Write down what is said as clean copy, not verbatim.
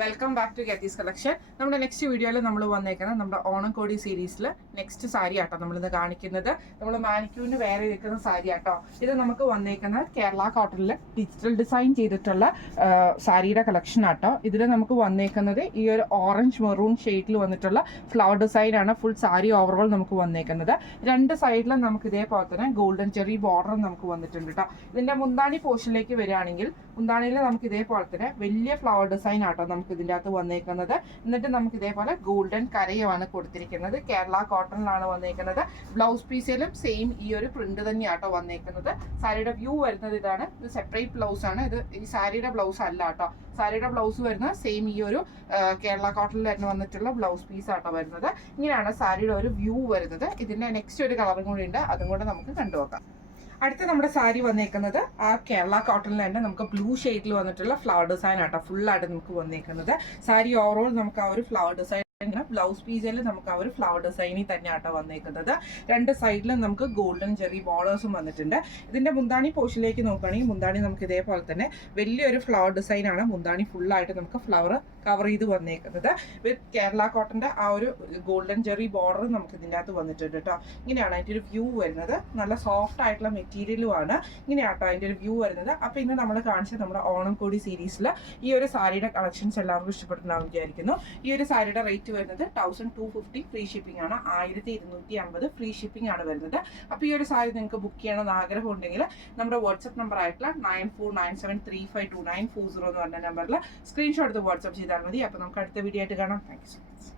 Welcome back to ഗെത്തീസ് collection. നമ്മുടെ next വീഡിയോയിൽ നമ്മൾ വന്നേക്കുന്നത് നമ്മുടെ ഓണക്കോടി സീരീസിൽ നെക്സ്റ്റ് സാരി ആട്ടോ നമ്മളിന്ന് കാണിക്കുന്നത്. നമ്മൾ മാനിക്യൂവിന് വേറെ ഇരിക്കുന്ന സാരി ആട്ടോ. ഇത് നമുക്ക് വന്നേക്കുന്നത് കേരള കോട്ടണിൽ ഡിജിറ്റൽ ഡിസൈൻ ചെയ്തിട്ടുള്ള സാരിയുടെ കളക്ഷൻ ആട്ടോ. ഇതിൽ നമുക്ക് വന്നേക്കുന്നത് ഈ ഒരു ഓറഞ്ച് മെറൂൺ ഷെയ്ഡിൽ വന്നിട്ടുള്ള ഫ്ലവർ ഡിസൈൻ ആണ് ഫുൾ സാരി ഓവറോൾ നമുക്ക് വന്നേക്കുന്നത്. രണ്ട് സൈഡിലും നമുക്ക് ഇതേപോലെ തന്നെ ഗോൾഡൻ ചെറി ബോർഡർ നമുക്ക് വന്നിട്ടുണ്ട് കേട്ടോ. ഇതിന്റെ മുന്താണി പോർഷനിലേക്ക് വരികയാണെങ്കിൽ മുന്താണിയിൽ നമുക്ക് ഇതേപോലെ തന്നെ വലിയ ഫ്ലവർ ഡിസൈൻ ആട്ടോ നമുക്ക് ഇതിൻ്റെ അകത്ത് വന്നേക്കുന്നത്. എന്നിട്ട് നമുക്ക് ഇതേപോലെ ഗോൾഡൻ കരയുമാണ് കൊടുത്തിരിക്കുന്നത്. കേരള കോട്ടണിലാണ് വന്നേക്കുന്നത്. ബ്ലൗസ് പീസിലും സെയിം ഈ ഒരു പ്രിന്റ് തന്നെയാട്ടോ വന്നേക്കുന്നത്. സാരിയുടെ വ്യൂ വരുന്നത് ഇതാണ്. ഇത് സെപ്പറേറ്റ് ബ്ലൗസ് ആണ്. ഇത് ഈ സാരിയുടെ ബ്ലൗസ് അല്ല കേട്ടോ. സാരിയുടെ ബ്ലൗസ് വരുന്നത് സെയിം ഈ ഒരു കേരള കോട്ടണിൽ തന്നെ വന്നിട്ടുള്ള ബ്ലൗസ് പീസ് ആട്ടോ വരുന്നത്. ഇങ്ങനെയാണ് സാരിയുടെ ഒരു വ്യൂ വരുന്നത്. ഇതിന്റെ നെക്സ്റ്റ് ഒരു കളറും കൂടി ഉണ്ട്, അതും കൂടെ നമുക്ക് കണ്ടുനോക്കാം. അടുത്ത നമ്മുടെ സാരി വന്നേക്കുന്നത് ആ കേരള കോട്ടണിൽ തന്നെ നമുക്ക് ബ്ലൂ ഷെയ്ഡിൽ വന്നിട്ടുള്ള ഫ്ലവർ ഡിസൈൻ ആട്ടോ ഫുള്ളായിട്ട് നമുക്ക് വന്നേക്കുന്നത്. സാരി ഓവറോൾ നമുക്ക് ആ ഒരു ഫ്ലവർ ഡിസൈൻ ബ്ലൗസ് പീസിൽ നമുക്ക് ആ ഒരു ഫ്ലവർ ഡിസൈനിൽ തന്നെയാട്ടോ വന്നേക്കുന്നത്. രണ്ട് സൈഡിലും നമുക്ക് ഗോൾഡൻ ചെറി ബോർഡേഴ്സും വന്നിട്ടുണ്ട്. ഇതിന്റെ മുന്താണി പോർഷനിലേക്ക് നോക്കുകയാണെങ്കിൽ മുന്താണി നമുക്ക് ഇതേപോലെ തന്നെ വലിയൊരു ഫ്ലവർ ഡിസൈൻ ആണ് മുന്താണി ഫുള്ളായിട്ട് നമുക്ക് ഫ്ലവർ കവർ ചെയ്ത് വന്നേക്കുന്നത്. വിത്ത് കേരള കോട്ടന്റെ ആ ഒരു ഗോൾഡൻ ചെറി ബോർഡർ നമുക്ക് ഇതിൻ്റെ അകത്ത് വന്നിട്ടുണ്ട് കേട്ടോ. ഇങ്ങനെയാണ് അതിൻ്റെ ഒരു വ്യൂ വരുന്നത്. നല്ല സോഫ്റ്റ് ആയിട്ടുള്ള മെറ്റീരിയലും ആണ്. ഇങ്ങനെയാട്ടോ അതിൻ്റെ ഒരു വ്യൂ വരുന്നത്. അപ്പോൾ ഇന്ന് നമ്മൾ കാണിച്ച നമ്മുടെ ഓണംകോടി സീരീസിൽ ഈ ഒരു സാരിയുടെ കളക്ഷൻസ് എല്ലാവർക്കും ഇഷ്ടപ്പെട്ടുണ്ടാവും വിചാരിക്കുന്നു. ഈ ഒരു സാരിയുടെ റേറ്റ് വരുന്നത് 1250 ഫ്രീ ഷിപ്പിംഗ് ആണ്. 1250 ഫ്രീ ഷിപ്പിംഗ് ആണ് വരുന്നത്. അപ്പോൾ ഈ ഒരു സാരി നിങ്ങൾക്ക് ബുക്ക് ചെയ്യണമെന്ന് ആഗ്രഹം ഉണ്ടെങ്കിൽ നമ്മുടെ വാട്സ്ആപ്പ് നമ്പർ ആയിട്ടുള്ള 9497352940 എന്ന് പറഞ്ഞ നമ്പറിൽ സ്ക്രീൻഷോട്ട് എടുത്ത് വാട്സ്ആപ്പ് ചെയ്താൽ മതി. അപ്പോൾ നമുക്ക് അടുത്ത വീഡിയോ ആയിട്ട് കാണാം. Thank you so much.